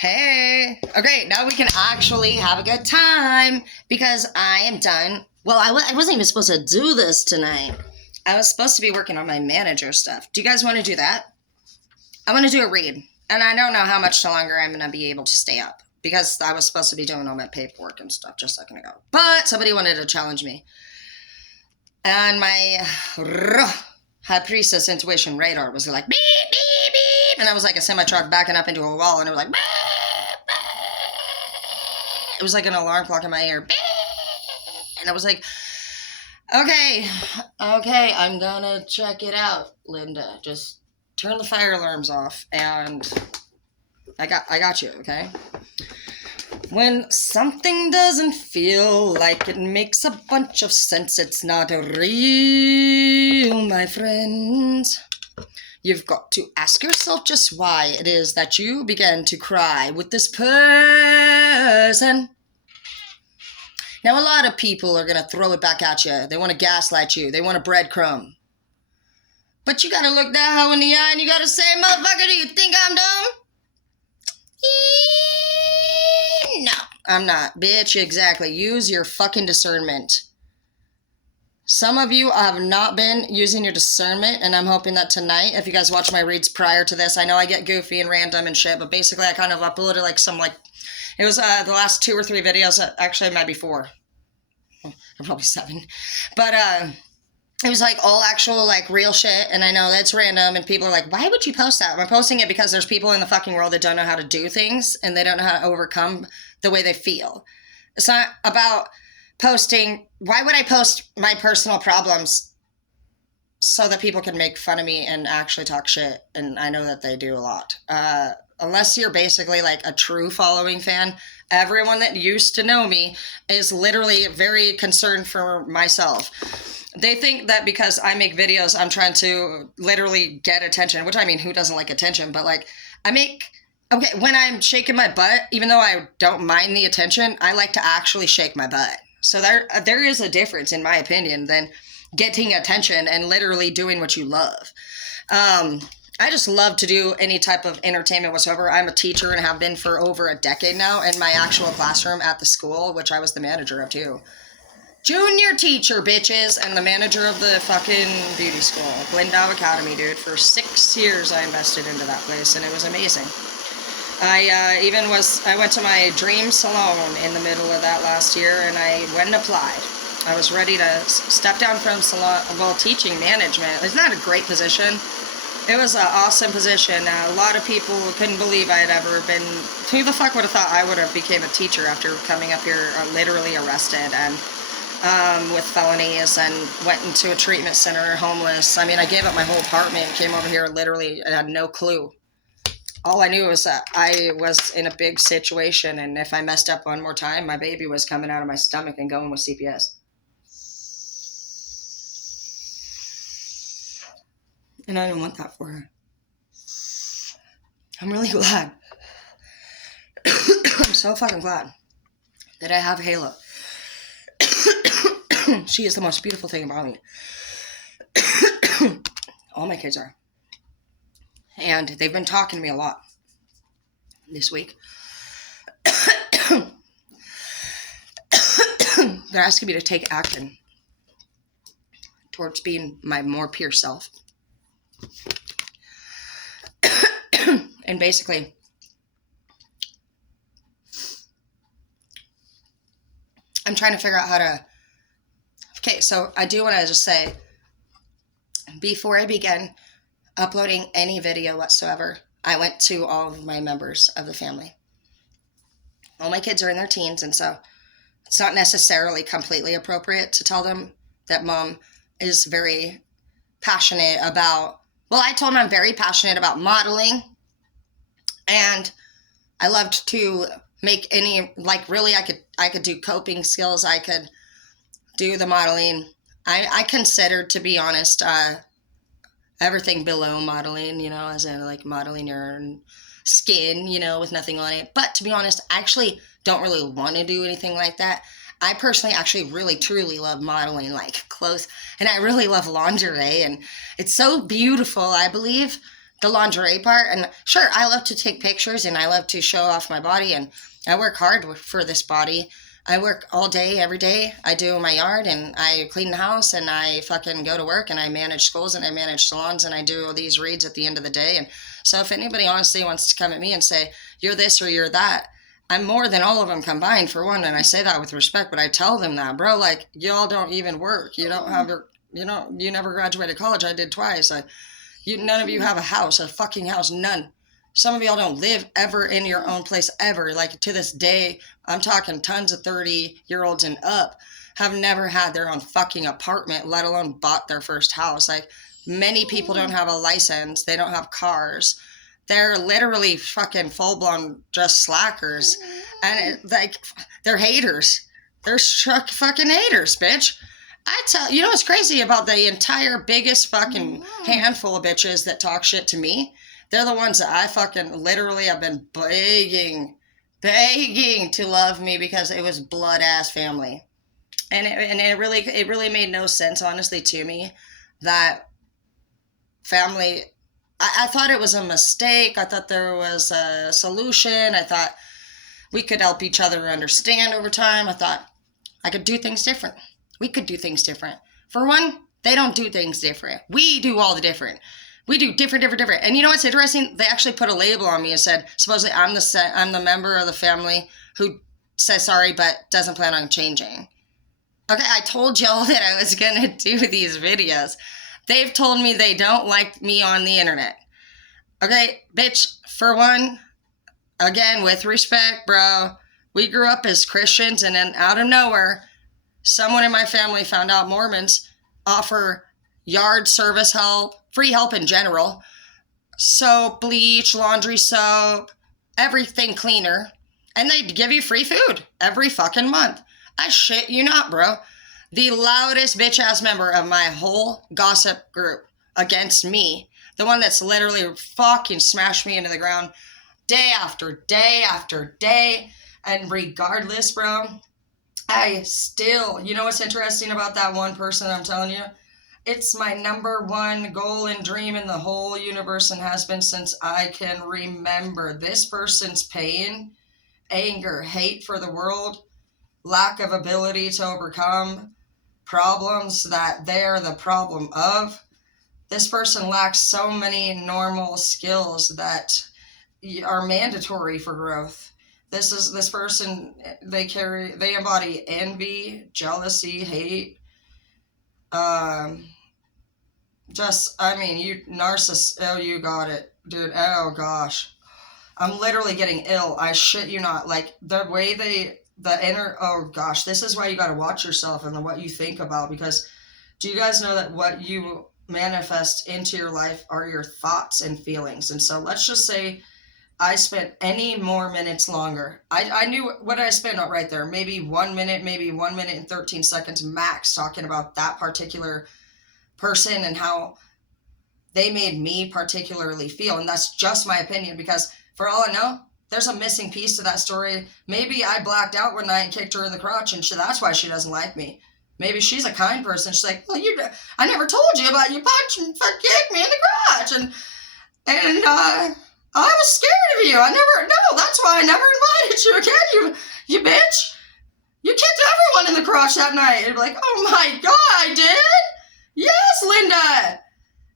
Hey. Okay, now we can actually have a good time because I am done. Well, I wasn't even supposed to do this tonight. I was supposed to be working on my manager stuff. Do you guys want to do that? I want to do a read. And I don't know how much longer I'm going to be able to stay up because I was supposed to be doing all my paperwork and stuff just a second ago. But somebody wanted to challenge me. And my high priestess intuition radar was like, beep, beep, beep. And I was like a semi-truck backing up into a wall and it was like, beep. It was like an alarm clock in my ear. And I was like, okay, I'm gonna check it out, Linda. Just turn the fire alarms off and I got you, okay? When something doesn't feel like it makes a bunch of sense, it's not real, my friends. You've got to ask yourself just why it is that you began to cry with this person. Now, a lot of people are going to throw it back at you. They want to gaslight you. They want a breadcrumb. But you got to look that hoe in the eye and you got to say, motherfucker, do you think I'm dumb? No, I'm not. Bitch, exactly. Use your fucking discernment. Some of you have not been using your discernment, and I'm hoping that tonight, if you guys watch my reads prior to this, I know I get goofy and random and shit, but basically I kind of uploaded it was the last 2 or 3 videos, actually it might be 4, probably 7, but it was like all actual like real shit, and I know that's random, and people are like, why would you post that? I'm posting it because there's people in the fucking world that don't know how to do things, and they don't know how to overcome the way they feel. It's not about posting. Why would I post my personal problems so that people can make fun of me and actually talk shit? And I know that they do a lot. Unless you're basically like a true following fan, everyone that used to know me is literally very concerned for myself. They think that because I make videos, I'm trying to literally get attention, which I mean, who doesn't like attention? But like when I'm shaking my butt, even though I don't mind the attention, I like to actually shake my butt. So there is a difference, in my opinion, than getting attention and literally doing what you love. I just love to do any type of entertainment whatsoever. I'm a teacher and have been for over a decade now in my actual classroom at the school, which I was the manager of too. Junior teacher, bitches, and the manager of the fucking beauty school, Glendow Academy, dude. For 6 years I invested into that place, and it was amazing. I went to my dream salon in the middle of that last year, and I went and applied. I was ready to step down from teaching management. It's not a great position. It was an awesome position. A lot of people couldn't believe I had ever been. Who the fuck would have thought I would have became a teacher after coming up here literally arrested and with felonies and went into a treatment center, homeless. I mean, I gave up my whole apartment, came over here literally, I had no clue. All I knew was that I was in a big situation, and if I messed up one more time, my baby was coming out of my stomach and going with CPS. And I don't want that for her. I'm really glad. I'm so fucking glad that I have Halo. She is the most beautiful thing about me. All my kids are. And they've been talking to me a lot this week. They're asking me to take action towards being my more pure self. And basically, I'm trying to figure out how to... Okay, so I do want to just say, before I began uploading any video whatsoever, I went to all of my members of the family. All my kids are in their teens, and so it's not necessarily completely appropriate to tell them that mom is very passionate about... Well, I told them I'm very passionate about modeling, and I loved to make any, like, really, I could do coping skills, I could do the modeling. I considered, to be honest, everything below modeling, as in like modeling your skin, with nothing on it. But to be honest, I actually don't really want to do anything like that. I personally actually really truly love modeling like clothes, and I really love lingerie, and it's so beautiful, I believe, the lingerie part. And sure, I love to take pictures and I love to show off my body, and I work hard for this body. I work all day, every day. I do my yard and I clean the house and I fucking go to work and I manage schools and I manage salons and I do these reads at the end of the day. And so if anybody honestly wants to come at me and say, you're this or you're that, I'm more than all of them combined, for one. And I say that with respect, but I tell them that, bro, like, y'all don't even work. You don't have your, you never graduated college. I did twice. None of you have a house, a fucking house, none. Some of y'all don't live ever in your own place ever. Like, to this day, I'm talking tons of 30-year-olds and up have never had their own fucking apartment, let alone bought their first house. Like, many people don't have a license. They don't have cars. They're literally fucking full-blown just slackers. And, they're haters. They're fucking haters, bitch. You know what's crazy about the entire biggest fucking handful of bitches that talk shit to me? They're the ones that I fucking literally have been begging to love me because it was blood-ass family. And it really made no sense, honestly, to me, that family... I thought it was a mistake. I thought there was a solution. I thought we could help each other understand over time. I thought I could do things different. We could do things different. For one, they don't do things different. We do all the different. We do different. And you know what's interesting? They actually put a label on me and said, supposedly I'm the member of the family who says sorry but doesn't plan on changing. Okay, I told y'all that I was going to do these videos. They've told me they don't like me on the internet. Okay, bitch, for one, again, with respect, bro, we grew up as Christians, and then out of nowhere, someone in my family found out Mormons offer yard service help, free help in general, soap, bleach, laundry soap, everything cleaner, and they give you free food every fucking month. I shit you not, bro. The loudest bitch-ass member of my whole gossip group against me, the one that's literally fucking smashed me into the ground day after day after day, and regardless, bro, I still, you know what's interesting about that one person I'm telling you? It's my number one goal and dream in the whole universe and has been since I can remember. This person's pain, anger, hate for the world, lack of ability to overcome problems that they're the problem of. This person lacks so many normal skills that are mandatory for growth. This person, they embody envy, jealousy, hate. You narcissist. Oh, you got it, dude. Oh gosh, I'm literally getting ill. I shit you not. Like the way oh gosh, this is why you got to watch yourself and what you think about, because do you guys know that what you manifest into your life are your thoughts and feelings? And so let's just say I spent any more minutes longer. I knew what I spent right there. Maybe 1 minute, maybe 1 minute and 13 seconds max talking about that particular person and how they made me particularly feel. And that's just my opinion, because for all I know, there's a missing piece to that story. Maybe I blacked out one night and kicked her in the crotch, and that's why she doesn't like me. Maybe she's a kind person. She's like, well, I never told you about you punch and kick me in the crotch. And I was scared of you. That's why I never invited you again, you bitch. You kicked everyone in the crotch that night. And be like, oh my God, I did? Yes, Linda.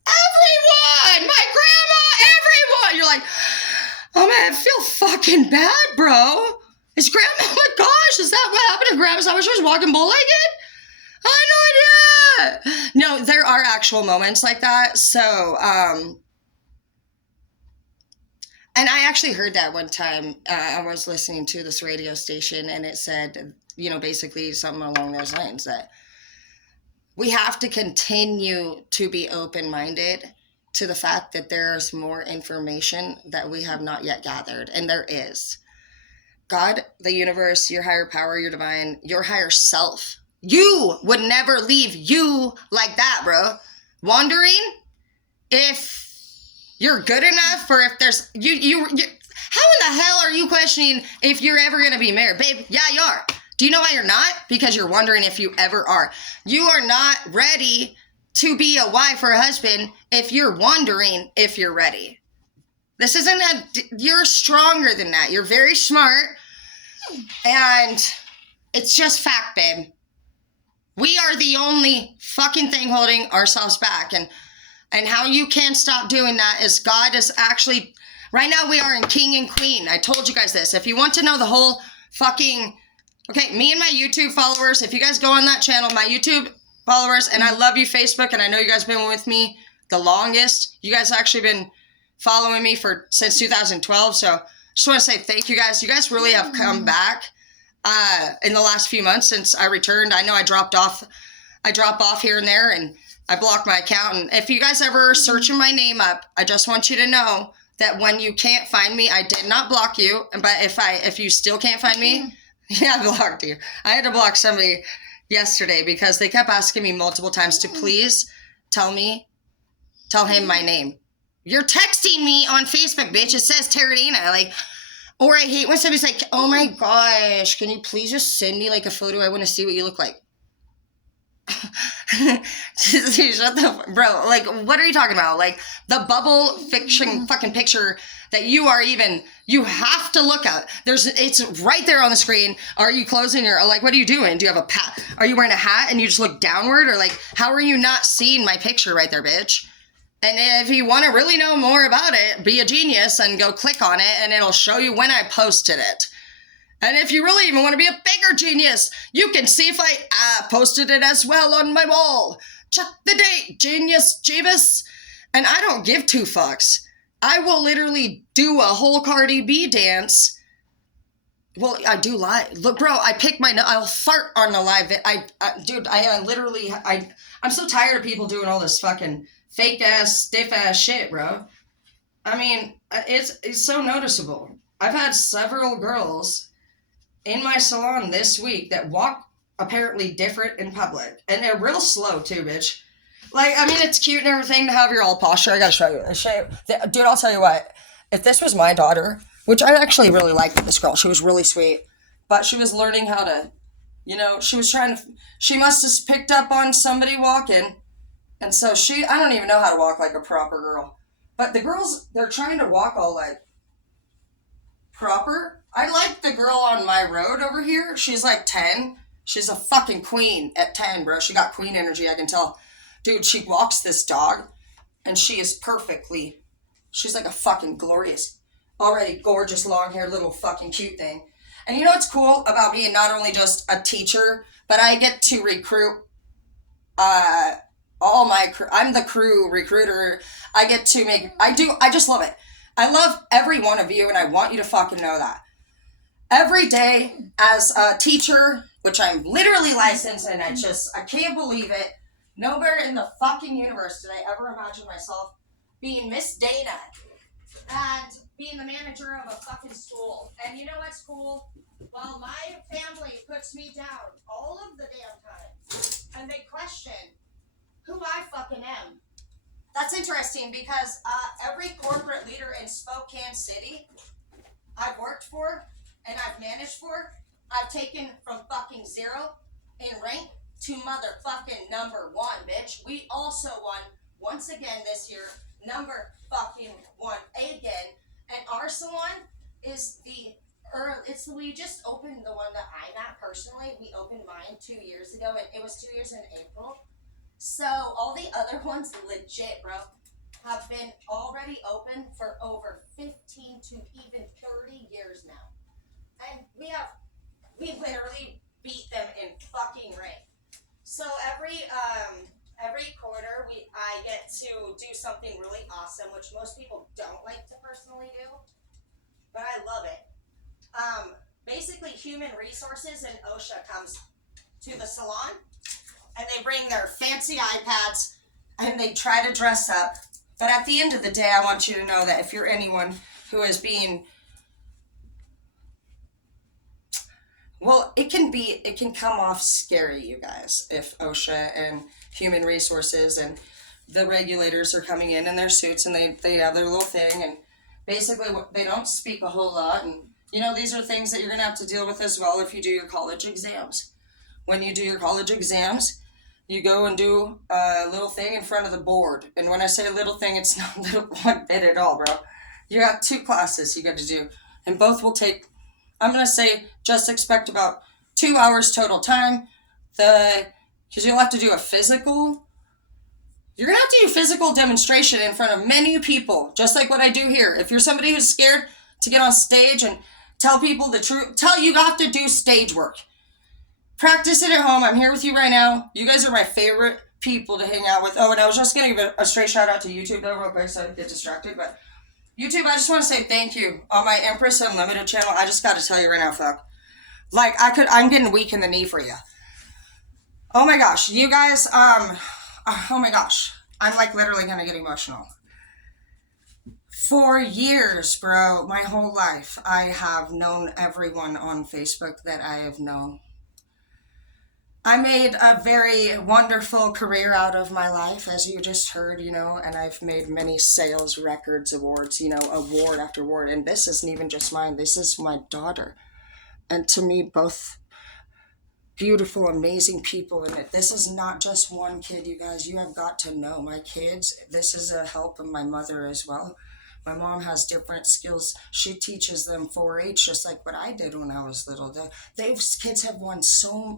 Everyone, my grandma, everyone. You're like, oh man, I feel fucking bad, bro. Is grandma, oh my gosh, is that what happened to grandma? Is that why she was walking bow-legged? I had no idea. No, there are actual moments like that. So, and I actually heard that one time. I was listening to this radio station and it said, basically something along those lines, that we have to continue to be open-minded to the fact that there's more information that we have not yet gathered. And there is. God, the universe, your higher power, your divine, your higher self. You would never leave you like that, bro. Wondering if you're good enough, or if there's... How in the hell are you questioning if you're ever going to be married? Babe, yeah, you are. Do you know why you're not? Because you're wondering if you ever are. You are not ready to be a wife or a husband if you're wondering if you're ready. This isn't you're stronger than that. You're very smart. And it's just fact, babe. We are the only fucking thing holding ourselves back. And how you can't stop doing that is God is actually, right now we are in King and Queen. I told you guys this. If you want to know the whole fucking, okay, me and my YouTube followers, if you guys go on that channel, my YouTube followers, and I love you, Facebook, and I know you guys have been with me the longest. You guys actually been following me since 2012, so just want to say thank you guys. You guys really have come back in the last few months since I returned. I know I drop off here and there, and I blocked my account. And if you guys ever searching my name up, I just want you to know that when you can't find me, I did not block you. But if you still can't find me, yeah, I blocked you. I had to block somebody yesterday because they kept asking me multiple times to please tell him my name. You're texting me on Facebook, bitch. It says Terradina. Like, or I hate when somebody's like, oh my gosh, can you please just send me like a photo? I want to see what you look like. Shut the, bro, like, what are you talking about? Like, the bubble fiction fucking picture that you have to look at. It's right there on the screen. Are you closing like, what are you doing? Do you have a are you wearing a hat and you just look downward? Or like, how are you not seeing my picture right there, bitch? And if you want to really know more about it, be a genius and go click on it and it'll show you when I posted it. And if you really even want to be a bigger genius, you can see if I posted it as well on my wall. Check the date, genius Jeebus. And I don't give two fucks. I will literally do a whole Cardi B dance. Well, I do live. Look, bro, I'll fart on the live. I'm so tired of people doing all this fucking fake ass, stiff ass shit, bro. I mean, it's so noticeable. I've had several girls in my salon this week that walk apparently different in public. And they're real slow too, bitch. Like, I mean, it's cute and everything to have your all posture. I gotta show you. Dude, I'll tell you what. If this was my daughter, which I actually really liked this girl. She was really sweet. But she was learning how to, she must have picked up on somebody walking. And so I don't even know how to walk like a proper girl. But the girls, they're trying to walk all like proper. I like the girl on my road over here. She's like 10. She's a fucking queen at 10, bro. She got queen energy, I can tell. Dude, she walks this dog, and she's like a fucking glorious, already gorgeous, long-haired little fucking cute thing. And you know what's cool about being not only just a teacher, but I get to recruit all my crew. I'm the crew recruiter. I just love it. I love every one of you, and I want you to fucking know that. Every day as a teacher, which I'm literally licensed, and I can't believe it. Nowhere in the fucking universe did I ever imagine myself being Miss Dana and being the manager of a fucking school. And you know what's cool? While my family puts me down all of the damn time, and they question who I fucking am. That's interesting because every corporate leader in Spokane City I've worked for and I've managed for, I've taken from fucking 0 in rank to motherfucking number 1, bitch. We also won once again this year, number fucking 1 again. And our salon is we just opened the one that I'm at personally. We opened mine 2 years ago, and it was 2 years in April. So all the other ones, legit, bro, have been already open for over 15 to even 30 years now. And we literally beat them in fucking rank. So every quarter I get to do something really awesome, which most people don't like to personally do, but I love it. Basically, human resources and OSHA comes to the salon, and they bring their fancy iPads, and they try to dress up. But at the end of the day, I want you to know that if you're anyone who is being, well, it can come off scary, you guys, if OSHA and human resources and the regulators are coming in their suits and they have their little thing, and basically they don't speak a whole lot. And, these are things that you're going to have to deal with as well if you do your college exams. When you do your college exams, you go and do a little thing in front of the board. And when I say a little thing, it's not little one bit at all, bro. You got 2 classes you got to do, and both will take, I'm going to say, just expect about 2 hours total time. Because you'll have to do a physical. You're going to have to do physical demonstration in front of many people, just like what I do here. If you're somebody who's scared to get on stage and tell people the truth, you have to do stage work. Practice it at home. I'm here with you right now. You guys are my favorite people to hang out with. Oh, and I was just going to give a straight shout out to YouTube though real quick so I get distracted. But YouTube, I just want to say thank you. On my Empress Unlimited channel, I just got to tell you right now, fuck. Like, I'm getting weak in the knee for you. Oh my gosh, you guys, oh my gosh. I'm like literally going to get emotional. For years, bro, my whole life, I have known everyone on Facebook that I have known. I made a very wonderful career out of my life, as you just heard, you know, and I've made many sales records, awards, you know, award after award. And this isn't even just mine. This is my daughter. And to me, both beautiful, amazing people in it. This is not just one kid, you guys. You have got to know my kids. This is a help of my mother as well. My mom has different skills. She teaches them 4-H just like what I did when I was little. These kids have won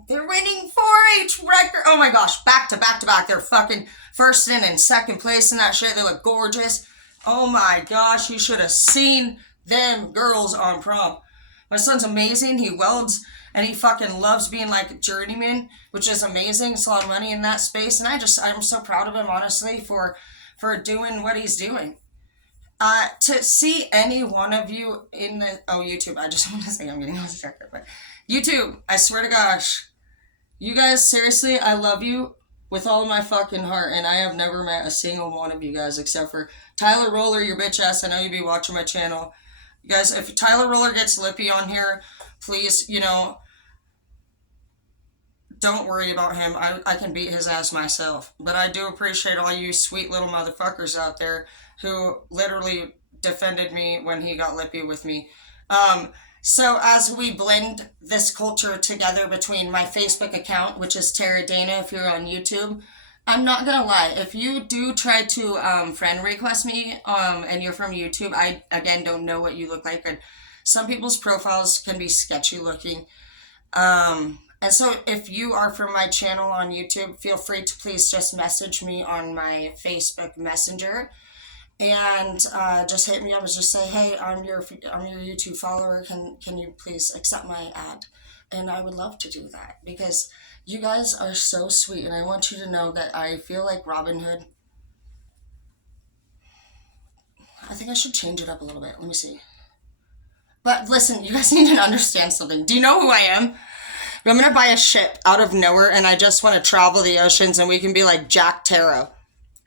they're winning 4-H record. Oh my gosh, back to back to back. They're fucking first and second place in that shit. They look gorgeous. Oh my gosh, you should have seen them girls on prom. My son's amazing. He welds and he fucking loves being like a journeyman, which is amazing. It's a lot of money in that space. And I'm so proud of him, honestly, for doing what he's doing. To see any one of you in the, YouTube, I just want to say I'm getting distracted, but YouTube, I swear to gosh, you guys, seriously, I love you with all my fucking heart, and I have never met a single one of you guys except for Tyler Roller, your bitch ass. I know you be watching my channel. You guys, if Tyler Roller gets lippy on here, please, you know, don't worry about him. I can beat his ass myself. But I do appreciate all you sweet little motherfuckers out there who literally defended me when he got lippy with me. So as we blend this culture together between my Facebook account, which is Tara Dana if you're on YouTube, I'm not going to lie. If you do try to friend request me and you're from YouTube, I, again, don't know what you look like. And some people's profiles can be sketchy looking. And so if you are from my channel on YouTube, feel free to please just message me on my Facebook Messenger and just hit me up and just say, hey, I'm your YouTube follower. Can you please accept my ad? And I would love to do that because you guys are so sweet. And I want you to know that I feel like Robin Hood. I think I should change it up a little bit. Let me see. But listen, you guys need to understand something. Do you know who I am? I'm going to buy a ship out of nowhere and I just want to travel the oceans and we can be like Jack Tarot.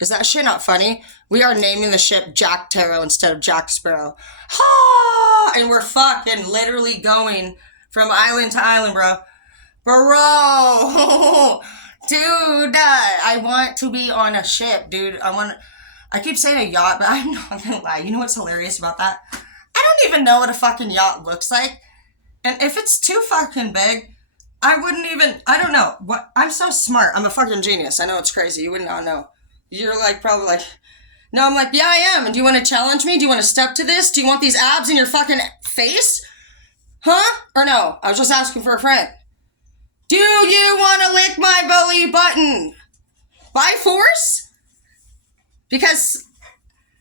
Is that shit not funny? We are naming the ship Jack Tarot instead of Jack Sparrow. Ha! And we're fucking literally going from island to island, bro. Bro! Dude, I want to be on a ship, dude. I keep saying a yacht, but I'm not going to lie. You know what's hilarious about that? I don't even know what a fucking yacht looks like. And if it's too fucking big, I don't know. I'm so smart. I'm a fucking genius. I know it's crazy. You would not know. You're like, probably like, no, I'm like, yeah, I am. And do you want to challenge me? Do you want to step to this? Do you want these abs in your fucking face? Huh? Or no? I was just asking for a friend. Do you want to lick my belly button? By force? Because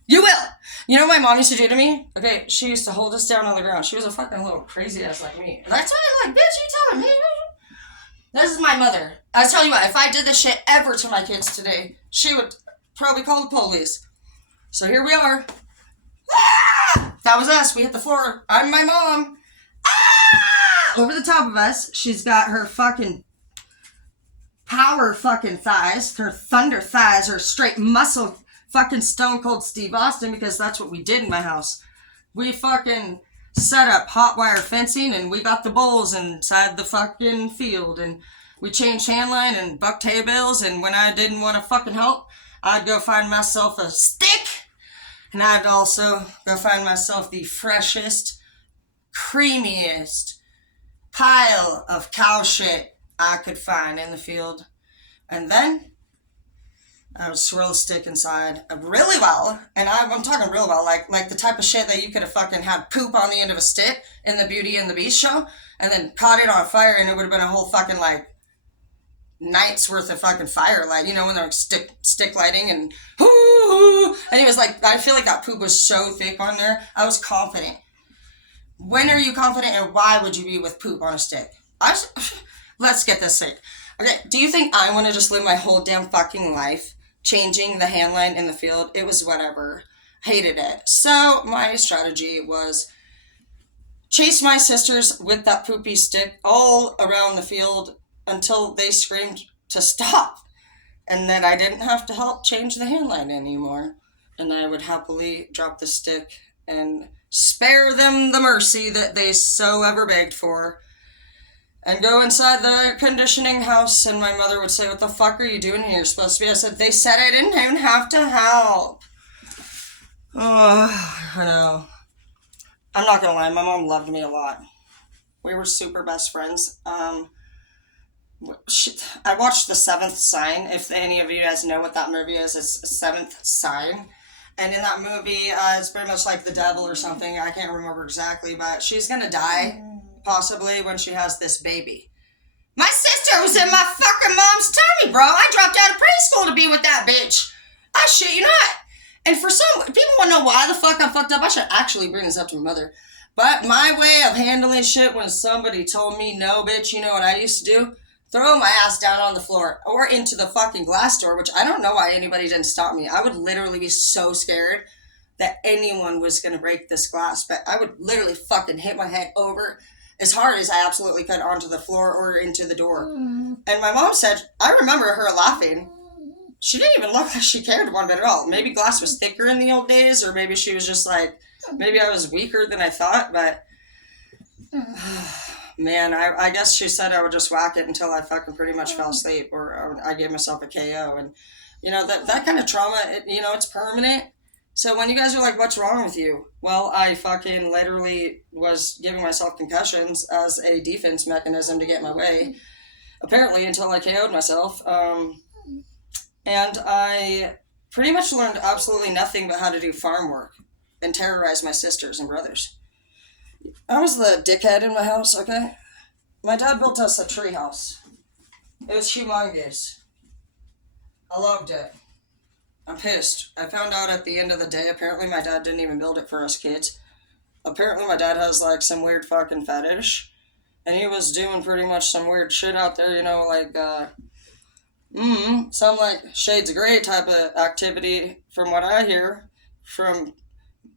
you will. You know what my mom used to do to me? Okay, she used to hold us down on the ground. She was a fucking little crazy ass like me. And that's why I'm like, bitch, you telling me? This is my mother. I tell you what, if I did this shit ever to my kids today, she would probably call the police. So here we are. Ah! That was us. We hit the floor. I'm my mom. Ah! Over the top of us, she's got her fucking power fucking thighs, her thunder thighs, her straight muscle fucking Stone Cold Steve Austin, because that's what we did in my house. We fucking set up hot wire fencing and we got the bulls inside the fucking field and we changed handline and bucked hay bales, and when I didn't want to fucking help, I'd go find myself a stick and I'd also go find myself the freshest, creamiest pile of cow shit I could find in the field. And then I would swirl the stick inside really well, and I'm talking real well, like the type of shit that you could have fucking had poop on the end of a stick in the Beauty and the Beast show, and then caught it on fire, and it would have been a whole fucking like night's worth of fucking firelight, you know, when they're like stick lighting and and it was like, I feel like that poop was so thick on there. I was confident. When are you confident, and why would you be with poop on a stick? Let's get this straight. Okay, do you think I want to just live my whole damn fucking life changing the handline in the field? It was whatever. Hated it. So my strategy was chase my sisters with that poopy stick all around the field until they screamed to stop. And then I didn't have to help change the handline anymore. And I would happily drop the stick and spare them the mercy that they so ever begged for. And go inside the conditioning house, and my mother would say, "What the fuck are you doing here? You're supposed to be." I said, "They said I didn't even have to help." Oh, I know. I'm not gonna lie, my mom loved me a lot. We were super best friends. I watched The Seventh Sign. If any of you guys know what that movie is, it's Seventh Sign. And in that movie, it's pretty much like the devil or something. I can't remember exactly, but she's gonna die, possibly, when she has this baby. My sister was in my fucking mom's tummy, bro. I dropped out of preschool to be with that bitch. I shit you not. And for some people want to know why the fuck I'm fucked up. I should actually bring this up to my mother. But my way of handling shit when somebody told me, "No, bitch," you know what I used to do? Throw my ass down on the floor or into the fucking glass door, which I don't know why anybody didn't stop me. I would literally be so scared that anyone was going to break this glass. But I would literally fucking hit my head over as hard as I absolutely could onto the floor or into the door. And my mom said, I remember her laughing. She didn't even look like she cared one bit at all. Maybe glass was thicker in the old days, or maybe she was just like, maybe I was weaker than I thought, but man, I guess she said I would just whack it until I fucking pretty much fell asleep, or I gave myself a KO. And, you know, that kind of trauma, it's permanent. So when you guys are like, "What's wrong with you?" Well, I fucking literally was giving myself concussions as a defense mechanism to get my way, apparently, until I KO'd myself. And I pretty much learned absolutely nothing but how to do farm work and terrorize my sisters and brothers. I was the dickhead in my house, okay? My dad built us a tree house. It was humongous. I loved it. I'm pissed. I found out at the end of the day, apparently my dad didn't even build it for us kids. Apparently my dad has like some weird fucking fetish. And he was doing pretty much some weird shit out there, you know, like, some like Shades of Grey type of activity from what I hear from,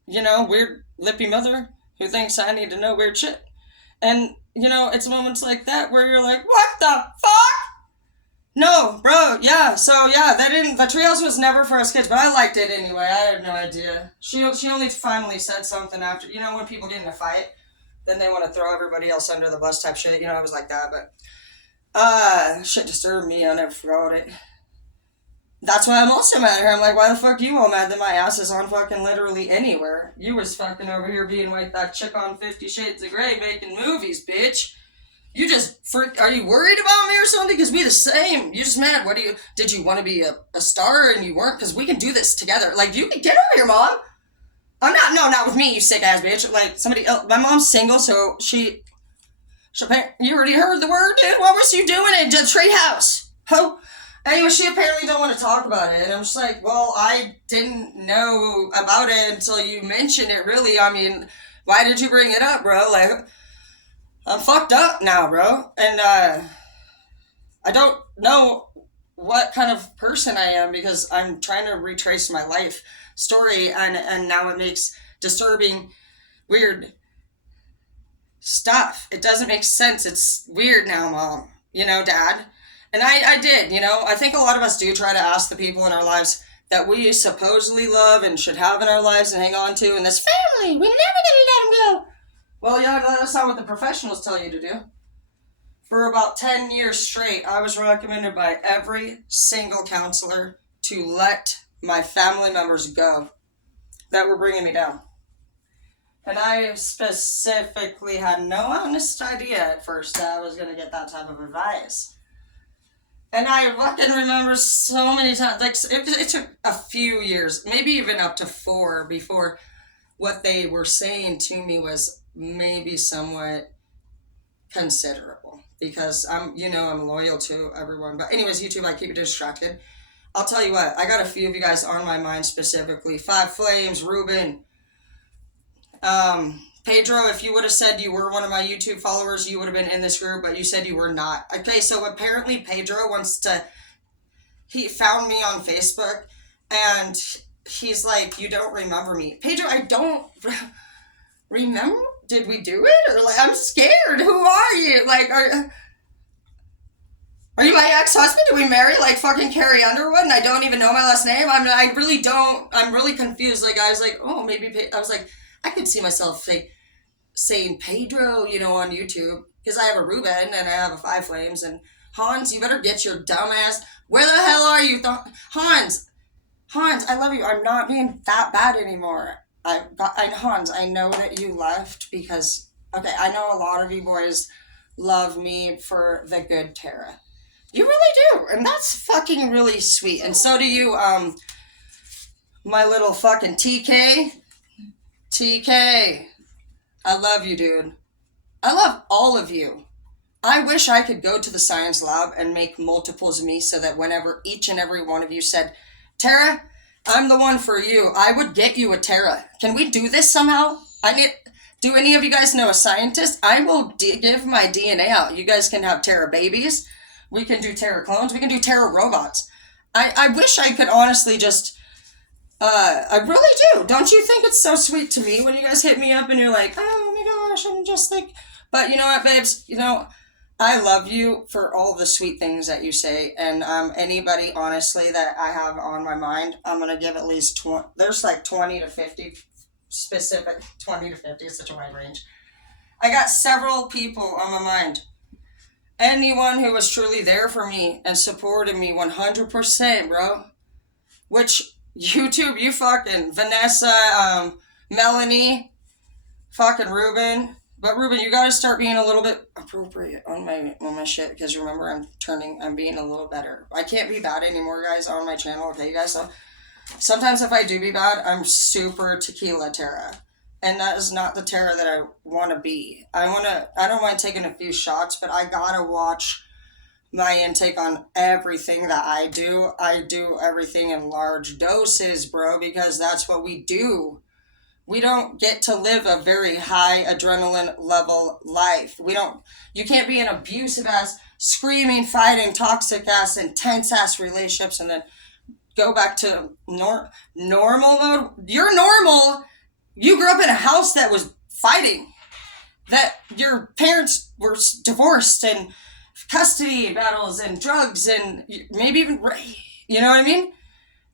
weird lippy mother who thinks I need to know weird shit. And, it's moments like that where you're like, what the fuck? No, bro, yeah, so yeah, the treehouse was never for us kids, but I liked it anyway. I had no idea. She only finally said something after, when people get in a fight, then they want to throw everybody else under the bus type shit, I was like that, but, shit disturbed me, I never forgot it. That's why I'm also mad at her. I'm like, why the fuck you all mad that my ass is on fucking literally anywhere? You was fucking over here being like that chick on 50 Shades of Grey making movies, bitch. You just are you worried about me or something? Because we the same. You just mad. Did you want to be a star and you weren't? Because we can do this together. Like, you can get over here, mom. Not with me, you sick ass bitch. Like, somebody else. My mom's single, so you already heard the word, dude. What was you doing at the treehouse? Ho. Anyway, she apparently don't want to talk about it. And I'm just like, well, I didn't know about it until you mentioned it, really. I mean, why did you bring it up, bro? Like, I'm fucked up now, bro. And, I don't know what kind of person I am because I'm trying to retrace my life story and now it makes disturbing, weird stuff. It doesn't make sense. It's weird now, Mom. Dad. And I did, I think a lot of us do try to ask the people in our lives that we supposedly love and should have in our lives and hang on to in this family. We're never going to let them go. Well, yeah, that's not what the professionals tell you to do. For about 10 years straight, I was recommended by every single counselor to let my family members go that were bringing me down. And I specifically had no honest idea at first that I was going to get that type of advice. And I fucking remember so many times, like, it took a few years, maybe even up to 4, before what they were saying to me was maybe somewhat considerable. Because I'm loyal to everyone. But anyways, YouTube, I keep you distracted. I'll tell you what, I got a few of you guys on my mind specifically. Five Flames, Ruben, Pedro, if you would have said you were one of my YouTube followers, you would have been in this group, but you said you were not. Okay, so apparently Pedro he found me on Facebook, and he's like, you don't remember me. Pedro, I don't remember? Did we do it? Or like, I'm scared. Who are you? Like, are you my ex-husband? Do we marry like fucking Carrie Underwood and I don't even know my last name? I really don't. I'm really confused. Like, I was like, oh, maybe, I was like, I could see myself saying Pedro, on YouTube, because I have a Ruben and I have a Five Flames, and Hans, you better get your dumb ass. Where the hell are you? Hans, I love you. I'm not being that bad anymore. Hans, I know that you left because, okay, I know a lot of you boys love me for the good Tara. You really do, and that's fucking really sweet. And so do you, my little fucking TK. TK, I love you, dude. I love all of you. I wish I could go to the science lab and make multiples of me so that whenever each and every one of you said, Tara, I'm the one for you, I would get you a Tara. Can we do this somehow? Do any of you guys know a scientist? I will give my DNA out. You guys can have Tara babies. We can do Tara clones. We can do Tara robots. I wish I could honestly just... I really do. Don't you think it's so sweet to me when you guys hit me up and you're like, oh my gosh, I'm just like... But you know what, babes? I love you for all the sweet things that you say. And anybody, honestly, that I have on my mind, I'm going to give at least 20... There's like 20 to 50 specific. 20 to 50 is such a wide range. I got several people on my mind. Anyone who was truly there for me and supported me 100%, bro. Which... YouTube, you fucking Vanessa, Melanie, fucking Ruben. But Ruben, you gotta start being a little bit appropriate on my shit, because remember, I'm being a little better. I can't be bad anymore, guys, on my channel, okay, you guys? So sometimes if I do be bad, I'm super tequila Tara. And that is not the Tara that I want to be. I don't mind taking a few shots, but I gotta watch my intake on everything that I do. I do everything in large doses, bro, because that's what we do. We don't get to live a very high adrenaline level life. You can't be in abusive ass, screaming, fighting, toxic ass, intense ass relationships and then go back to normal mode. You're normal. You grew up in a house that was fighting, that your parents were divorced and custody battles and drugs and maybe even, you know what I mean?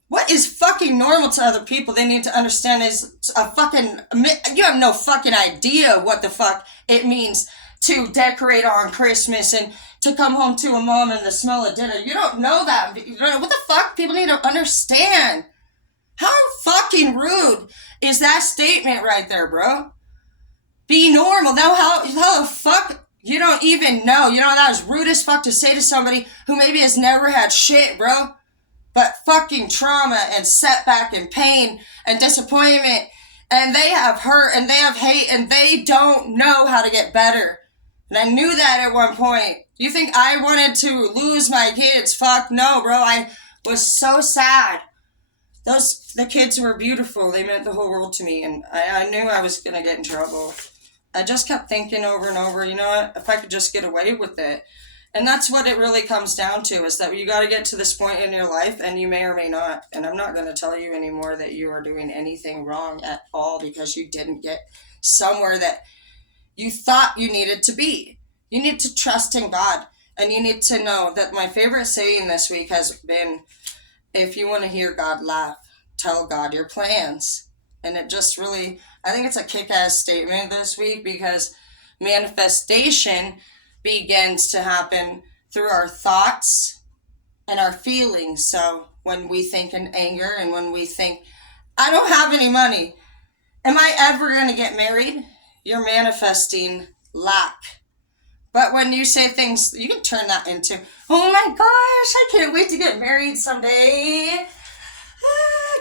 What is fucking normal to other people, they need to understand is you have no fucking idea what the fuck it means to decorate on Christmas and to come home to a mom and the smell of dinner. You don't know that. You don't know what the fuck? People need to understand. How fucking rude is that statement right there, bro? Be normal. Now, how the fuck... You don't even know. That was rude as fuck to say to somebody who maybe has never had shit, bro. But fucking trauma and setback and pain and disappointment. And they have hurt and they have hate and they don't know how to get better. And I knew that at one point. You think I wanted to lose my kids? Fuck no, bro. I was so sad. The kids were beautiful. They meant the whole world to me. And I knew I was going to get in trouble. I just kept thinking over and over, if I could just get away with it. And that's what it really comes down to, is that you got to get to this point in your life, and you may or may not. And I'm not going to tell you anymore that you are doing anything wrong at all because you didn't get somewhere that you thought you needed to be. You need to trust in God. And you need to know that my favorite saying this week has been, if you want to hear God laugh, tell God your plans. And it just really, I think it's a kick-ass statement this week, because manifestation begins to happen through our thoughts and our feelings. So when we think in anger and when we think, I don't have any money, am I ever going to get married? You're manifesting lack. But when you say things, you can turn that into, oh my gosh, I can't wait to get married someday.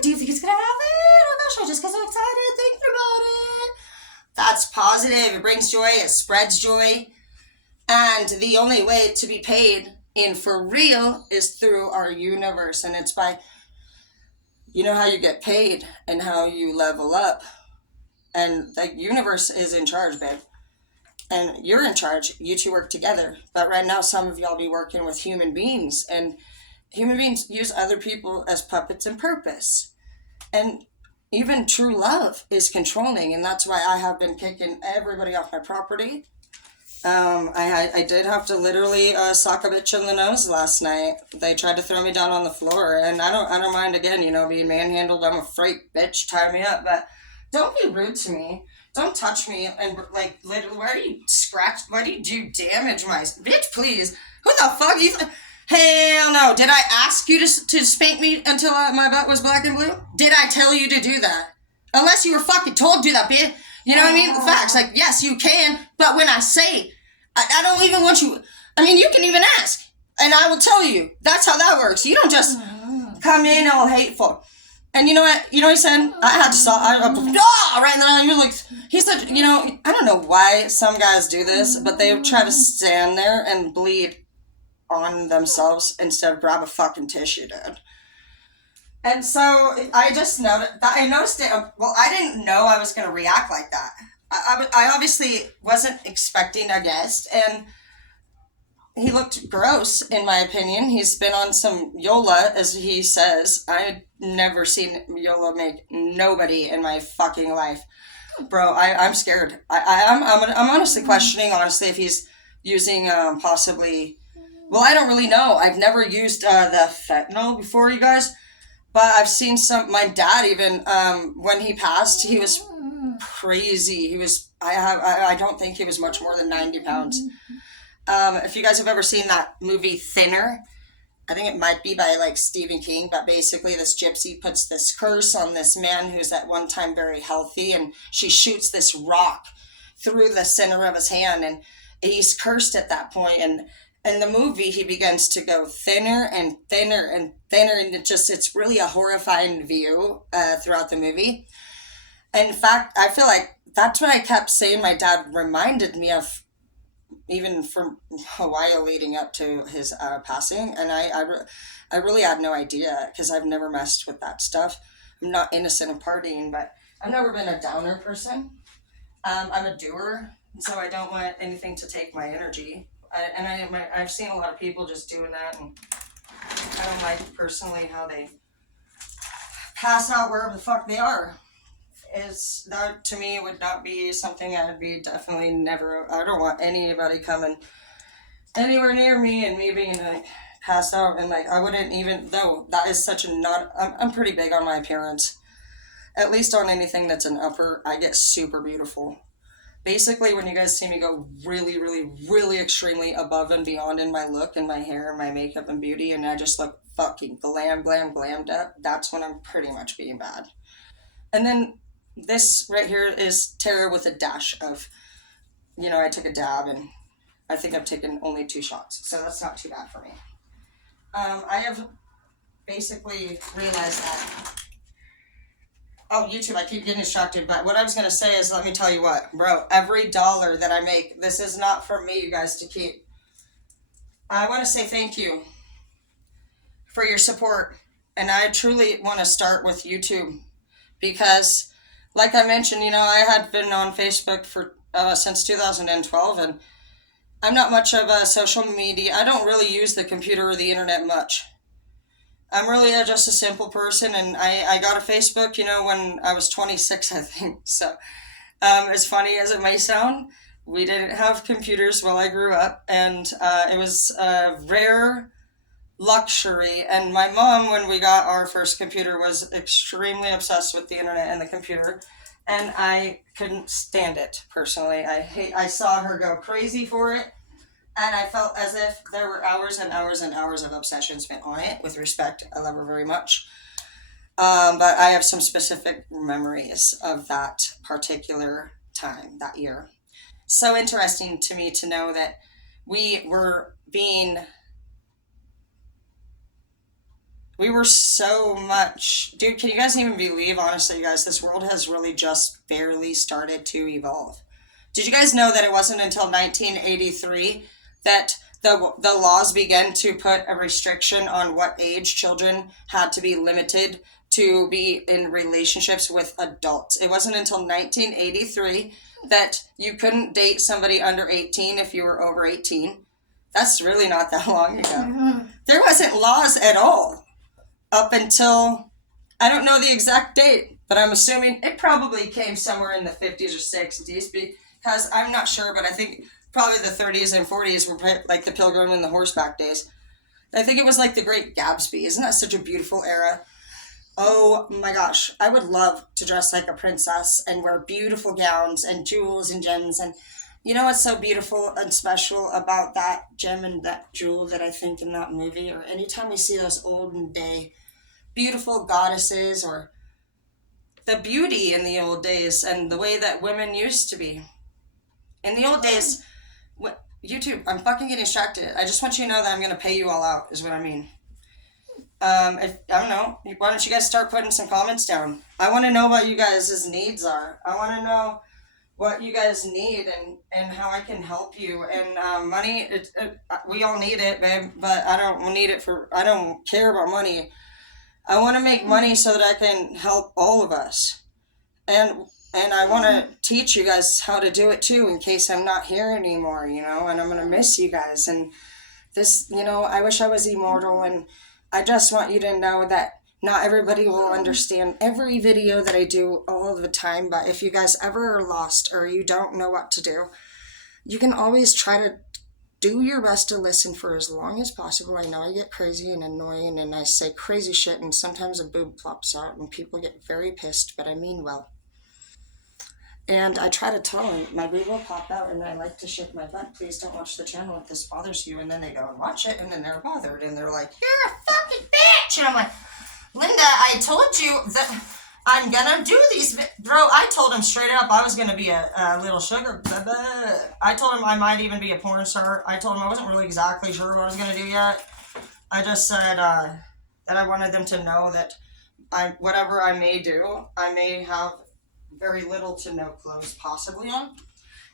Do you think it's gonna happen? Oh my gosh, I just get so excited thinking about it. That's positive. It brings joy. It spreads joy. And the only way to be paid in for real is through our universe. And it's by, you know how you get paid and how you level up. And the universe is in charge, babe. And you're in charge. You two work together. But right now, some of y'all be working with human beings. And human beings use other people as puppets and purpose. And even true love is controlling. And that's why I have been kicking everybody off my property. I did have to literally sock a bitch in the nose last night. They tried to throw me down on the floor, and I don't mind again, being manhandled. I'm a freak, bitch. Tie me up, but don't be rude to me. Don't touch me, and like literally, why do you scratch? Why do you do damage my bitch? Please, who the fuck you? Hell no! Did I ask you to spank me until my butt was black and blue? Did I tell you to do that? Unless you were fucking told to do that, bitch. You know what I mean? Facts. Like, yes, you can, but when I say, I don't even want you. I mean, you can even ask, and I will tell you. That's how that works. You don't just come in all hateful. And you know what? You know what he said? I had to stop. Right now, you're like, he said, I don't know why some guys do this, but they try to stand there and bleed on themselves instead of grab a fucking tissue, dude. And so I just noticed that. I noticed it. Well, I didn't know I was going to react like that. I obviously wasn't expecting a guest, and he looked gross, in my opinion. He's been on some Yola, as he says. I've never seen Yola make nobody in my fucking life. Bro, I'm scared. I'm honestly questioning, if he's using possibly... Well, I don't really know. I've never used the fentanyl before, you guys. But I've seen my dad even, when he passed, he was crazy. He was, I don't think he was much more than 90 pounds. If you guys have ever seen that movie Thinner, I think it might be by like Stephen King, but basically this gypsy puts this curse on this man who's at one time very healthy, and she shoots this rock through the center of his hand, and he's cursed at that point. And in the movie, he begins to go thinner and thinner and thinner, and it's really a horrifying view throughout the movie. In fact, I feel like that's what I kept saying my dad reminded me of, even from a while leading up to his passing. And I really had no idea, because I've never messed with that stuff. I'm not innocent of partying, but I've never been a downer person. I'm a doer, so I don't want anything to take my energy. I've seen a lot of people just doing that, and I don't like personally how they pass out wherever the fuck they are. Is that, to me, would not be something I'd be definitely never. I don't want anybody coming anywhere near me and me being like passed out, and like I wouldn't even, though that is such a not. I'm pretty big on my appearance, at least on anything that's an upper. I get super beautiful. Basically, when you guys see me go really, really, really extremely above and beyond in my look and my hair and my makeup and beauty, and I just look fucking glammed up, that's when I'm pretty much being bad. And then this right here is Tara with a dash of, I took a dab, and I think I've taken only 2 shots, so that's not too bad for me. I have basically realized that... Oh, YouTube, I keep getting distracted, but what I was going to say is, let me tell you what, bro, every dollar that I make, this is not for me, you guys, to keep. I want to say thank you for your support, and I truly want to start with YouTube, because, like I mentioned, I had been on Facebook for since 2012, and I'm not much of a social media. I don't really use the computer or the internet much. I'm really just a simple person, and I got a Facebook, when I was 26, I think. So, as funny as it may sound, we didn't have computers while I grew up, and it was a rare luxury. And my mom, when we got our first computer, was extremely obsessed with the internet and the computer, and I couldn't stand it, personally. I saw her go crazy for it. And I felt as if there were hours and hours and hours of obsession spent on it. With respect, I love her very much. But I have some specific memories of that particular time, that year. So interesting to me to know that we were so much, dude, can you guys even believe, honestly, you guys, this world has really just barely started to evolve. Did you guys know that it wasn't until 1983 that the laws began to put a restriction on what age children had to be limited to be in relationships with adults? It wasn't until 1983 that you couldn't date somebody under 18 if you were over 18. That's really not that long ago. Mm-hmm. There wasn't laws at all up until, I don't know the exact date, but I'm assuming it probably came somewhere in the 50s or 60s, because I'm not sure, but I think probably the 30s and 40s were like the Pilgrim and the Horseback days. I think it was like the Great Gatsby. Isn't that such a beautiful era? Oh my gosh, I would love to dress like a princess and wear beautiful gowns and jewels and gems. And you know what's so beautiful and special about that gem and that jewel that I think in that movie, or anytime we see those olden day beautiful goddesses, or the beauty in the old days and the way that women used to be. In the old days, YouTube, I'm fucking getting distracted. I just want you to know that I'm going to pay you all out, is what I mean. I don't know, why don't you guys start putting some comments down? I want to know what you guys' needs are. I want to know what you guys need and how I can help you. And money, we all need it, babe, but I don't care about money. I want to make money so that I can help all of us. And I want to teach you guys how to do it too, in case I'm not here anymore, and I'm going to miss you guys. And this, I wish I was immortal, and I just want you to know that not everybody will understand every video that I do all the time, but if you guys ever are lost or you don't know what to do, you can always try to do your best to listen for as long as possible. I know I get crazy and annoying and I say crazy shit, and sometimes a boob flops out and people get very pissed, but I mean well. And I try to tell them, my boob will pop out and I like to shake my butt. Please don't watch the channel if this bothers you. And then they go and watch it, and then they're bothered and they're like, you're a fucking bitch. And I'm like, Linda, I told you that I'm gonna do these. Bro, I told him straight up I was gonna be a little sugar. Blah, blah. I told him I might even be a porn star. I told him I wasn't really exactly sure what I was gonna do yet. I just said that I wanted them to know that whatever I may do, I may have very little to no clothes possibly on.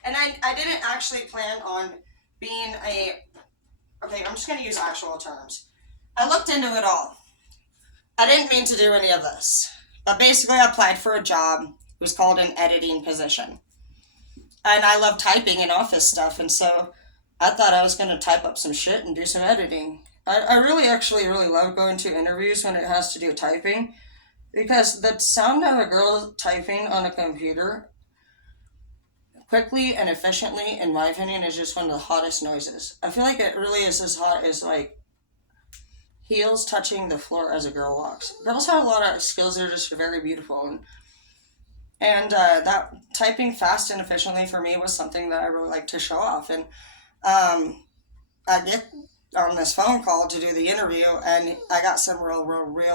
And I didn't actually plan on being okay, I'm just gonna use actual terms. I looked into it all. I didn't mean to do any of this, but basically I applied for a job. It was called an editing position. And I love typing and office stuff, and so I thought I was going to type up some shit and do some editing. I really love going to interviews when it has to do with typing, because the sound of a girl typing on a computer quickly and efficiently, in my opinion, is just one of the hottest noises. I feel like it really is as hot as like heels touching the floor as a girl walks. Girls have a lot of skills that are just very beautiful, and that typing fast and efficiently for me was something that I really like to show off. And I get on this phone call to do the interview, and I got some real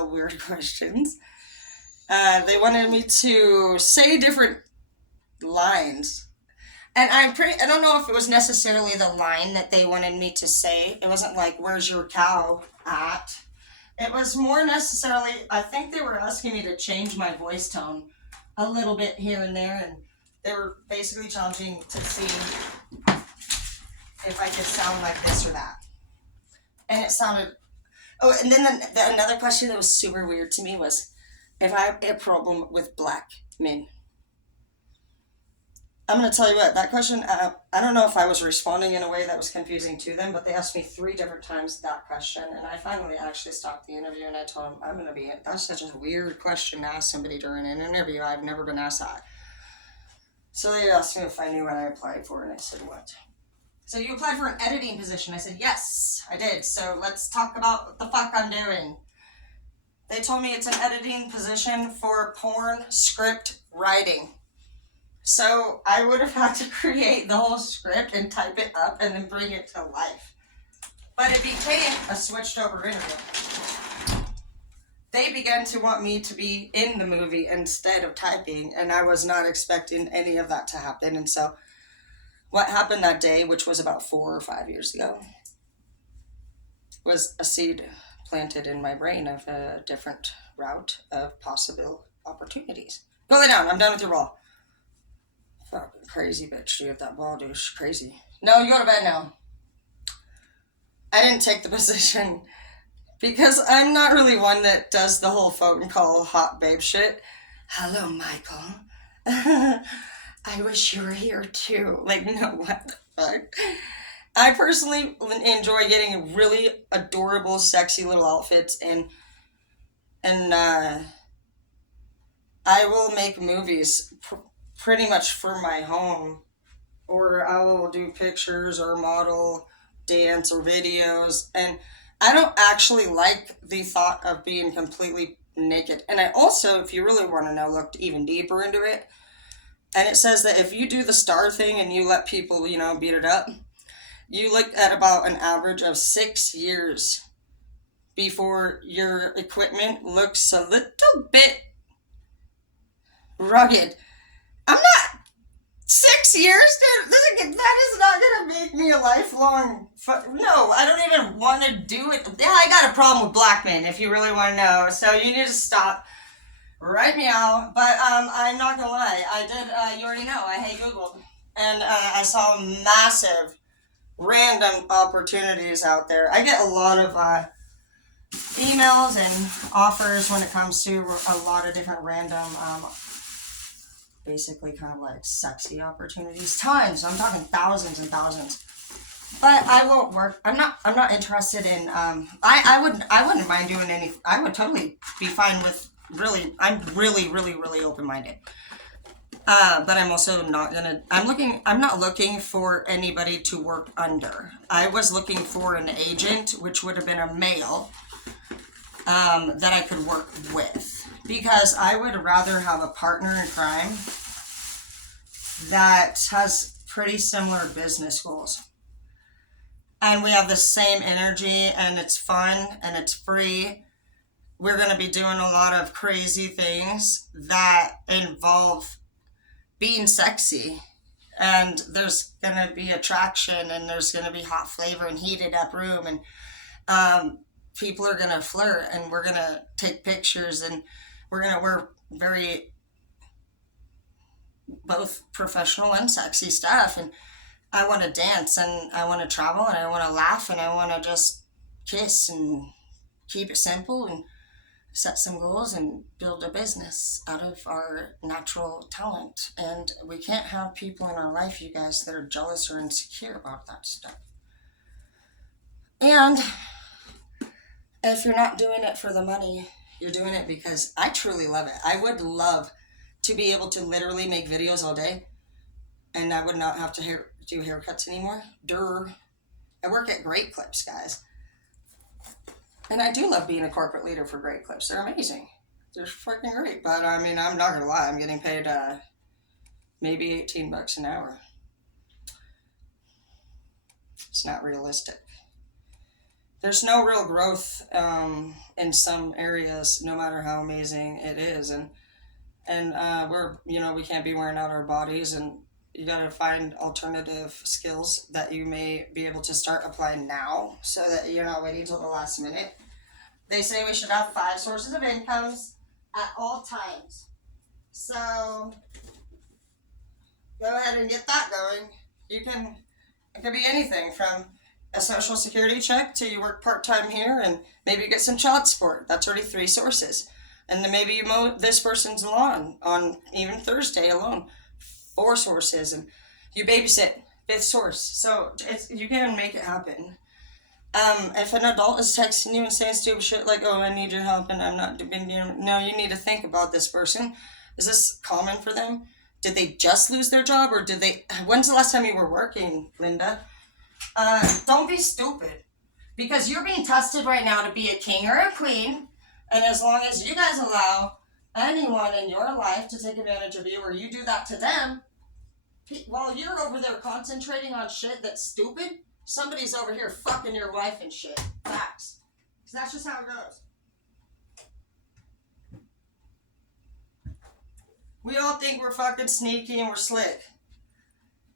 weird questions. They wanted me to say different lines. And I don't know if it was necessarily the line that they wanted me to say. It wasn't like, where's your cow at? It was more necessarily, I think they were asking me to change my voice tone a little bit here and there. And they were basically challenging to see if I could sound like this or that. And it sounded, and then another question that was super weird to me was if I have a problem with black men. I'm going to tell you what, that question, I don't know if I was responding in a way that was confusing to them, but they asked me 3 different times that question, and I finally actually stopped the interview, and I told them, that's such a weird question to ask somebody during an interview. I've never been asked that. So they asked me if I knew what I applied for, and I said, what? So you applied for an editing position. I said, yes, I did. So let's talk about what the fuck I'm doing. They told me it's an editing position for porn script writing. So I would have had to create the whole script and type it up and then bring it to life. But it became a switched over interview. They began to want me to be in the movie instead of typing, and I was not expecting any of that to happen. And so What happened that day, which was about 4 or 5 years ago, was a seed planted in my brain of a different route of possible opportunities. Go lay down. I'm done with your ball. Fucking crazy bitch, dude. That ball, dude, is crazy. No, you go to bed now. I didn't take the position because I'm not really one that does the whole phone call hot babe shit. Hello, Michael. I wish you were here too. Like, no, what the fuck? I personally enjoy getting really adorable, sexy little outfits, and I will make movies pretty much for my home, or I will do pictures or model, dance or videos, and I don't actually like the thought of being completely naked. And I also, if you really want to know, looked even deeper into it, and it says that if you do the star thing and you let people, beat it up, you look at about an average of 6 years before your equipment looks a little bit rugged. I'm not 6 years, dude. That is not gonna make me a lifelong. No, I don't even want to do it. Yeah, I got a problem with black men. If you really want to know, so you need to stop right meow. But I'm not gonna lie. I did. You already know. I hate Google, and I saw massive, random opportunities out there. I get a lot of emails and offers when it comes to a lot of different random basically kind of like sexy opportunities. Tons. I'm talking thousands and thousands. But I won't work. I'm not interested in I wouldn't mind doing any. I would totally be fine with I'm really open-minded. But I'm also not gonna. I'm not looking for anybody to work under. I was looking for an agent, which would have been a male, that I could work with, because I would rather have a partner in crime that has pretty similar business goals, and we have the same energy, and it's fun and it's free. We're going to be doing a lot of crazy things that involve being sexy, and there's gonna be attraction, and there's gonna be hot flavor and heated up room, and people are gonna flirt, and we're gonna take pictures, and we're very both professional and sexy stuff, and I want to dance, and I want to travel, and I want to laugh, and I want to just kiss and keep it simple and set some goals and build a business out of our natural talent. And we can't have people in our life, you guys, that are jealous or insecure about that stuff. And if you're not doing it for the money, you're doing it because I truly love it. I would love to be able to literally make videos all day, and I would not have to do haircuts anymore. I work at Great Clips, guys. And I do love being a corporate leader for Great Clips. They're amazing. They're fucking great. But I mean, I'm not gonna lie. I'm getting paid maybe $18 an hour. It's not realistic. There's no real growth in some areas, no matter how amazing it is, and we can't be wearing out our bodies, and you gotta find alternative skills that you may be able to start applying now, so that you're not waiting until the last minute. They say we should have 5 sources of incomes at all times. So go ahead and get that going. It could be anything from a social security check to you work part-time here, and maybe you get some child support. That's already 3 sources. And then maybe you mow this person's lawn on even Thursday alone. 4 sources. And you babysit, 5th source. So you can make it happen. If an adult is texting you and saying stupid shit like, oh, I need your help and I'm not doing, no, you need to think about this person. Is this common for them? Did they just lose their job, or when's the last time you were working, Linda? Don't be stupid, because you're being tested right now to be a king or a queen, and as long as you guys allow anyone in your life to take advantage of you, or you do that to them, while you're over there concentrating on shit that's stupid, somebody's over here fucking your wife and shit. Facts. Because that's just how it goes. We all think we're fucking sneaky and we're slick.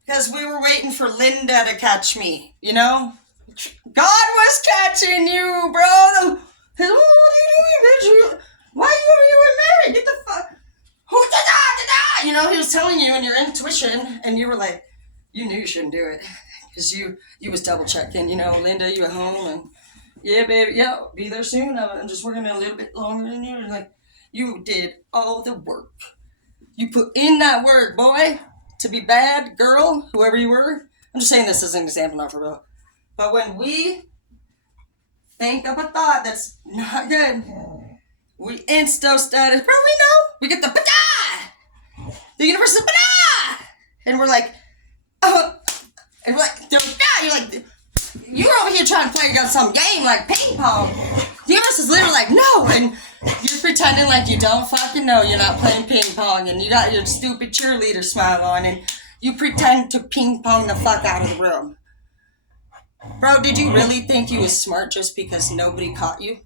Because we were waiting for Linda to catch me, you know? God was catching you, bro. What are you doing, bitch? Why are you married? Get the fuck. Who da-da, da-da? You know, he was telling you in your intuition, and you were like, you knew you shouldn't do it. Because you was double checking, you know, Linda, you at home, and yeah, baby, yeah, be there soon. I'm just working a little bit longer than you. And like, you did all the work. You put in that work, boy, to be bad, girl, whoever you were. I'm just saying this as an example, not for real. But when we think of a thought that's not good, we insta-status, bro, we know. We get the ba-da! The universe is ba-da! And we're like, and we're like, you're like, you're over here trying to play against some game like ping pong. The universe is literally like, no, and you're pretending like you don't fucking know you're not playing ping pong, and you got your stupid cheerleader smile on, and you pretend to ping pong the fuck out of the room. Bro, did you really think you was smart just because nobody caught you?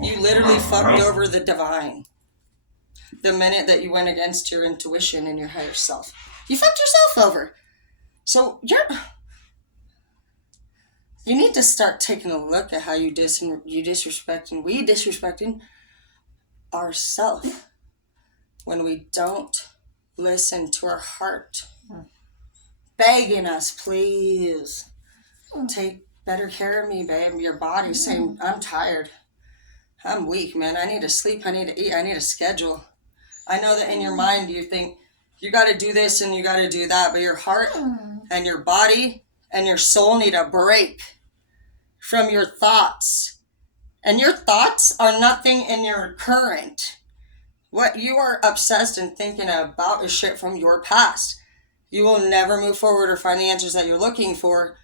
You literally fucked over the divine. The minute that you went against your intuition and your higher self. You fucked yourself over. So you need to start taking a look at how you disrespecting, we disrespecting ourselves when we don't listen to our heart. Begging us, please. Take better care of me, babe. Your body's saying, I'm tired. I'm weak, man. I need to sleep. I need to eat. I need a schedule. I know that in your mind you think you got to do this and you got to do that, but your heart and your body and your soul need a break from your thoughts. And your thoughts are nothing in your current. What you are obsessed and thinking about is shit from your past. You will never move forward or find the answers that you're looking for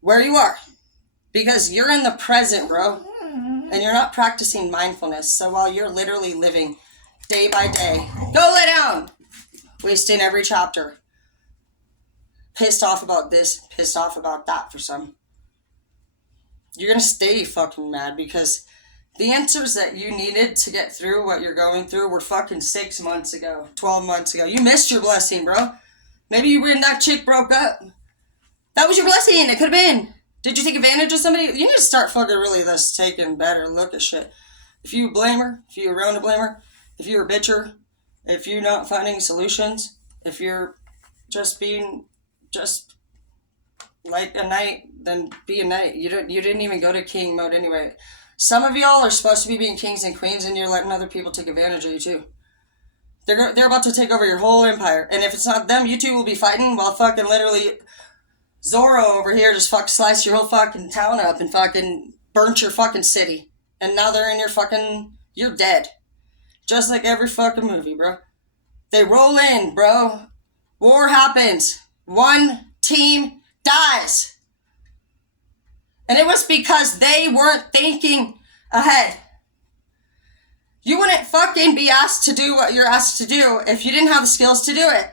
where you are. Because you're in the present, bro. And you're not practicing mindfulness. So while you're literally living day by day, go lay down, wasting every chapter. Pissed off about this, pissed off about that for some. You're going to stay fucking mad because the answers that you needed to get through what you're going through were fucking 6 months ago, 12 months ago. You missed your blessing, bro. Maybe you when that chick broke up. That was your blessing. It could have been. Did you take advantage of somebody? You need to start fucking really just taking better look at shit. If you blame her, if you're around to blame her, if you're a bitcher, if you're not finding solutions, if you're just being just like a knight, then be a knight. You didn't even go to king mode anyway. Some of y'all are supposed to be being kings and queens, and you're letting other people take advantage of you too. They're about to take over your whole empire, and if it's not them, you two will be fighting while fucking literally Zorro over here just sliced your whole fucking town up and fucking burnt your fucking city. And now they're in your fucking, you're dead. Just like every fucking movie, bro. They roll in, bro. War happens. One team dies. And it was because they weren't thinking ahead. You wouldn't fucking be asked to do what you're asked to do if you didn't have the skills to do it.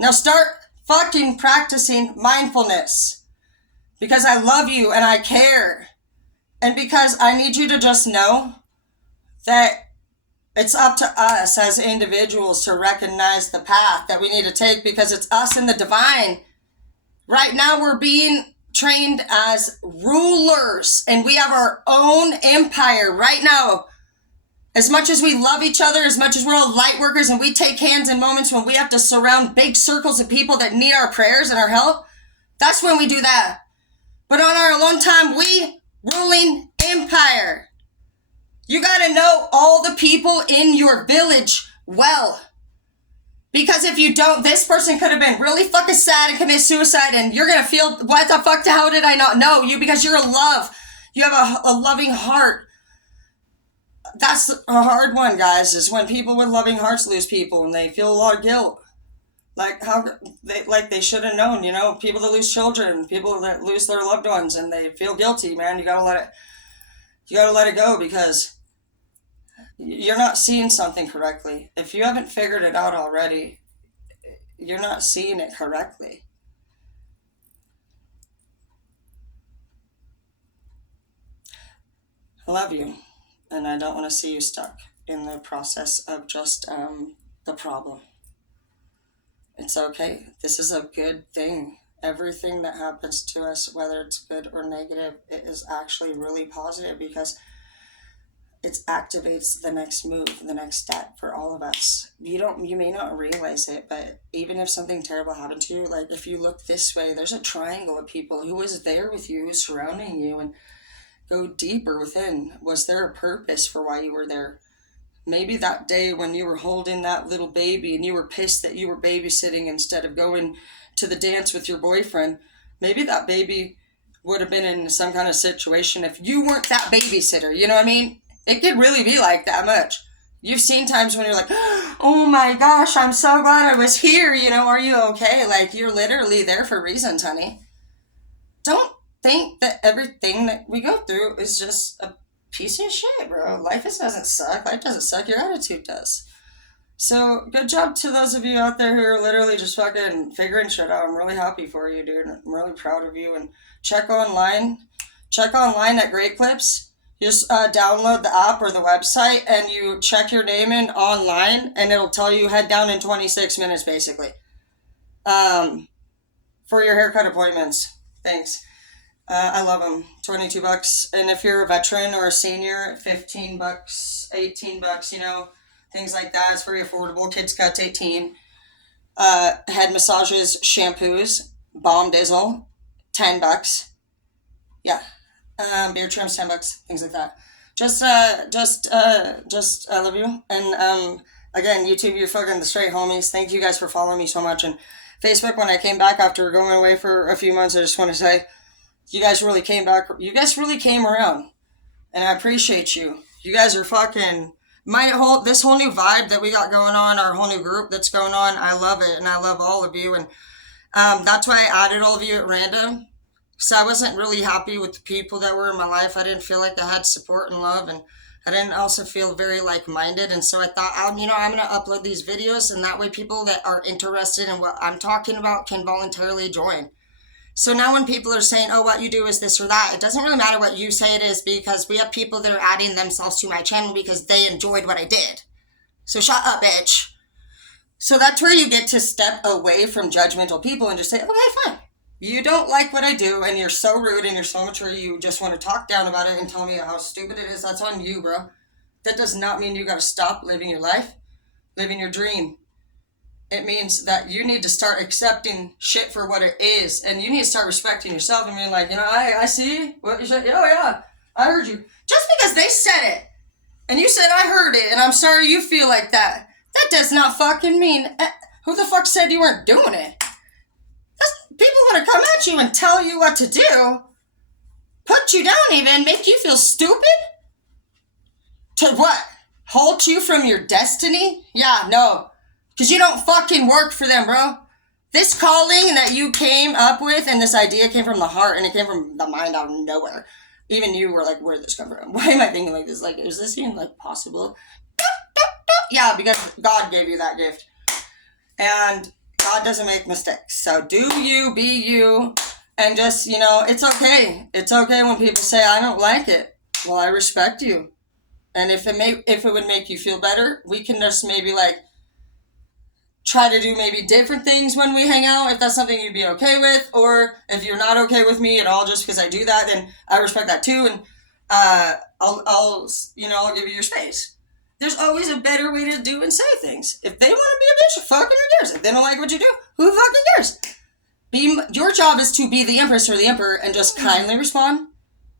Now start fucking practicing mindfulness. Because I love you and I care. And because I need you to just know that it's up to us as individuals to recognize the path that we need to take because it's us and the divine. Right now we're being trained as rulers and we have our own empire right now. As much as we love each other, as much as we're all light workers and we take hands in moments when we have to surround big circles of people that need our prayers and our help, that's when we do that. But on our alone time, we ruling empire. You gotta know all the people in your village well. Because if you don't, this person could have been really fucking sad and commit suicide and you're gonna feel, what the fuck, how did I not know you? Because you're a love. You have a loving heart. That's a hard one, guys, is when people with loving hearts lose people and they feel a lot of guilt. Like they should have known, you know, people that lose children, people that lose their loved ones and they feel guilty, man. You gotta let it go because you're not seeing something correctly. If you haven't figured it out already, you're not seeing it correctly. I love you. And I don't want to see you stuck in the process of just the problem. It's okay. This is a good thing. Everything that happens to us, whether it's good or negative, it is actually really positive because it activates the next move, the next step for all of us. You may not realize it, but even if something terrible happened to you, like if you look this way, there's a triangle of people who was there with you, who's surrounding you, and go deeper within. Was there a purpose for why you were there? Maybe that day when you were holding that little baby and you were pissed that you were babysitting instead of going to the dance with your boyfriend, maybe that baby would have been in some kind of situation if you weren't that babysitter. You know what I mean? It could really be like that much. You've seen times when you're like, oh my gosh, I'm so glad I was here. You know, are you okay? Like, you're literally there for reasons, honey. Don't think that everything that we go through is just a piece of shit, bro. Life doesn't suck. Life doesn't suck. Your attitude does. So, good job to those of you out there who are literally just fucking figuring shit out. I'm really happy for you, dude. I'm really proud of you. And check online at Great Clips. You just download the app or the website and you check your name in online and it'll tell you head down in 26 minutes, basically, for your haircut appointments. Thanks. I love them. $22. And if you're a veteran or a senior, $15, $18, you know, things like that. It's very affordable. Kids cuts, 18. Head massages, shampoos, Balm Dizzle, $10. Yeah. Beard trims, $10, things like that. Just I love you. And again, YouTube, you're fucking the straight homies. Thank you guys for following me so much. And Facebook, when I came back after going away for a few months, I just want to say, you guys really came back. You guys really came around, and I appreciate you. You guys are fucking this whole new vibe that we got going on, our whole new group that's going on. I love it, and I love all of you, and that's why I added all of you at random. So I wasn't really happy with the people that were in my life. I didn't feel like I had support and love, and I didn't also feel very like-minded. And so I thought, I'm going to upload these videos, and that way people that are interested in what I'm talking about can voluntarily join. So now when people are saying, oh, what you do is this or that, it doesn't really matter what you say it is, because we have people that are adding themselves to my channel because they enjoyed what I did. So shut up, bitch. So that's where you get to step away from judgmental people and just say, okay, fine. You don't like what I do, and you're so rude and you're so mature, you just want to talk down about it and tell me how stupid it is. That's on you, bro. That does not mean you got to stop living your life, living your dream. It means that you need to start accepting shit for what it is, and you need to start respecting yourself and being like, you know, I see what you said. Oh, yeah, I heard you. Just because they said it, and you said I heard it, and I'm sorry you feel like that, that does not fucking mean, who the fuck said you weren't doing it? People want to come at you and tell you what to do, put you down even, make you feel stupid? To what? Halt you from your destiny? Yeah, no. Because you don't fucking work for them, bro. This calling that you came up with and this idea came from the heart and it came from the mind out of nowhere. Even you were like, where did this come from? Why am I thinking like this? Like, is this even like possible? Yeah, because God gave you that gift. And God doesn't make mistakes. So do you, be you, and just, you know, it's okay. It's okay when people say, I don't like it. Well, I respect you. And if it would make you feel better, we can just maybe like try to do maybe different things when we hang out, if that's something you'd be okay with. Or if you're not okay with me at all just because I do that, then I respect that too. And I'll give you your space. There's always a better way to do and say things. If they want to be a bitch, fucking who cares? If they don't like what you do, who fucking cares? Your job is to be the empress or the emperor and just kindly respond.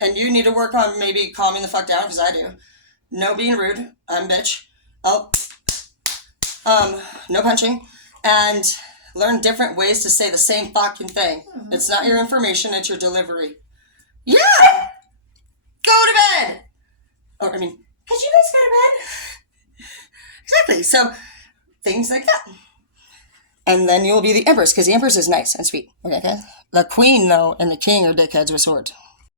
And you need to work on maybe calming the fuck down, because I do. No being rude. I'm a bitch. No punching. And learn different ways to say the same fucking thing. Mm-hmm. It's not your information, it's your delivery. Yeah! Go to bed! Could you guys go to bed? Exactly. So, things like that. And then you'll be the empress, because the empress is nice and sweet. Okay? The queen, though, and the king are dickheads with swords.